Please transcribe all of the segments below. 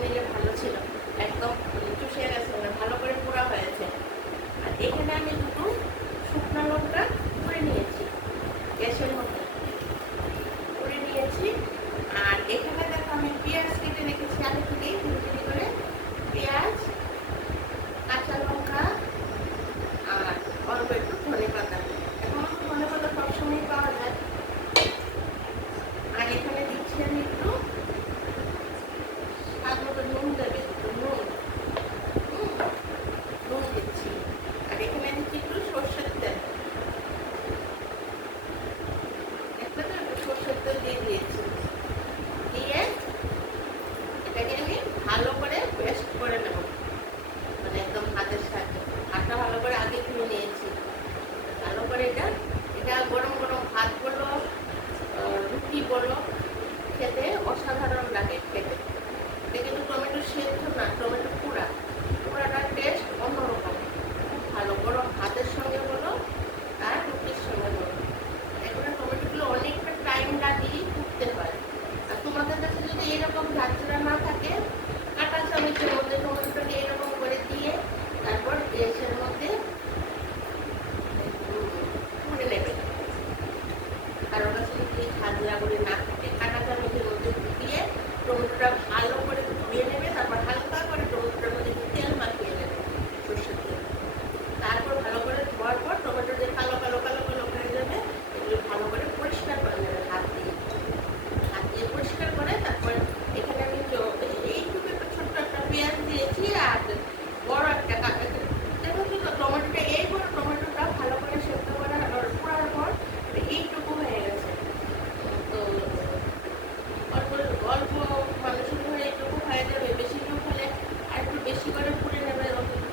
নিলে ভালো ছিল, একদম চুষে গেছে, ভালো করে পোড়া হয়েছে। আর এখানে আমি দুটো শুকনো লঙ্কা পুড়ে নিয়েছি, গ্যাসের মধ্যে পুড়ে নিয়েছি। আর এখানে দেখো আমি পেঁয়াজ কেটে রেখেছি আগে থেকেই ঝুড়ি করে, পেঁয়াজ, কাঁচা লঙ্কা আর অল্প একটু ধনে পাতা। এখন ধনে পাতা সবসময় পাওয়া যায়। আর এখানে দিচ্ছি আমি একটু স্বাদ মতো নুন দেবে, নুন নুন দিচ্ছি। আর এখানে দিচ্ছি একটু সর্ষের তেল, একটা তো একটু সর্ষের তেল দিয়ে দিয়েছি। দিয়ে এটাকে আমি ভালো করে পেস্ট করে নেব, মানে একদম হাতের সাহায্যে। হাতটা ভালো করে আগে ধুয়ে নিয়েছি, ভালো করে এটা এটা গরম গরম ভাত বলো রুটি বলো খেতে অসাধারণ লাগে খেতে। এটা কিন্তু টমেটো সেদ্ধ না, টমেটো পুরা, পুরাটার টেস্ট অন্যরকম, খুব ভালো গরম ভাতের সঙ্গে বলো আর রুটির সঙ্গে বলো। এগুলো টমেটোগুলো অনেকটা টাইম লাগিয়ে কুটতে হয়। আর তোমাদের কাছে যদি এরকম ঝাঁঝরা না থাকে, কাঁটা চামচের মধ্যে টমেটোটাকে এরকম করে দিয়ে তারপর গ্যাসের মধ্যে পুড়ে নেবে। কারোর কাছে যদি ঝাঁঝরা করে না থাকে, কাঁটা চামচের মধ্যে দিয়ে টমেটোটা ভালো করে ধুয়ে নেবে, তারপর হালকা করে টমেটোটার মধ্যে তেল মাখিয়ে নেবে, সর্ষের তেল। তারপর ভালো করে ধোয়ার পর টমেটো যে কালো কালো কালো কালো হয়ে যাবে, এগুলো ভালো করে পরিষ্কার করে নেবে হাত দিয়ে। হাত দিয়ে পরিষ্কার করে তারপর এখানে আমি এইটুকু একটা ছোট্ট একটা পেঁয়াজ দিয়েছি আর বড় একটা দেখো তো টমেটোটা, এই বড় টমেটোটা ভালো করে সেদ্ধ করার পোড়ার পর এইটুকু হয়ে গেছে। তো অল্প অল্প মানুষের ঘরে এইটুকু হয়ে যাবে, বেশি লোক হলে আর একটু বেশি করে পুড়ে নেবে, অন্তত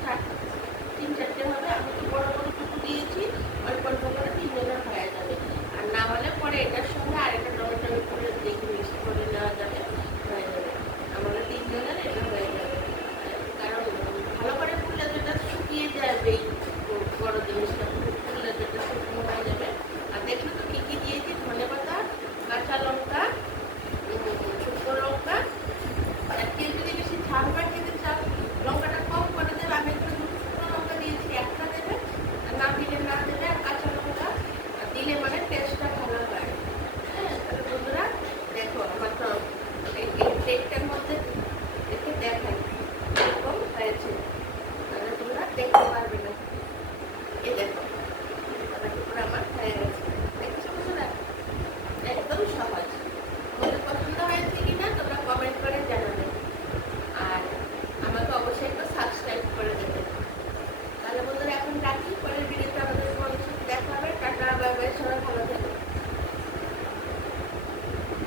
3-4টে হবে। আমি তো বড় বড় টুকু দিয়েছি, অল্প অল্প করে 3 জনের হয়ে যাবে। আর না হলে পরে এটার সঙ্গে আর একটা টমেটো করে দেখে মিক্স করে নেওয়া যাবে, হয়ে যাবে। আমাদের 3 জনের এটা হয়ে যাবে, কারণ ভালো করে পুড়লে তো এটা শুকিয়ে যাবে, এই বড় জিনিসটা পুড়লে তো এটা শুকনো হয়ে যাবে। আর দেখলো তো কী কী দিয়েছি, ধনে পাতা, কাঁচা লঙ্কা, শুকনো লঙ্কা। আর কেউ যদি বেশি ঝাল বা খেতে চাও, লঙ্কাটা কম করে দেবে। আমি একটু দুটো শুকনো লঙ্কা দিয়েছি, একটা দেবে, আর না দিলে না দেবে। আর কাঁচা লঙ্কা দিলে মানে টেস্টটা ভালো হয়। হ্যাঁ, তাহলে বন্ধুরা দেখো আমার তো এই প্লেটটার মধ্যে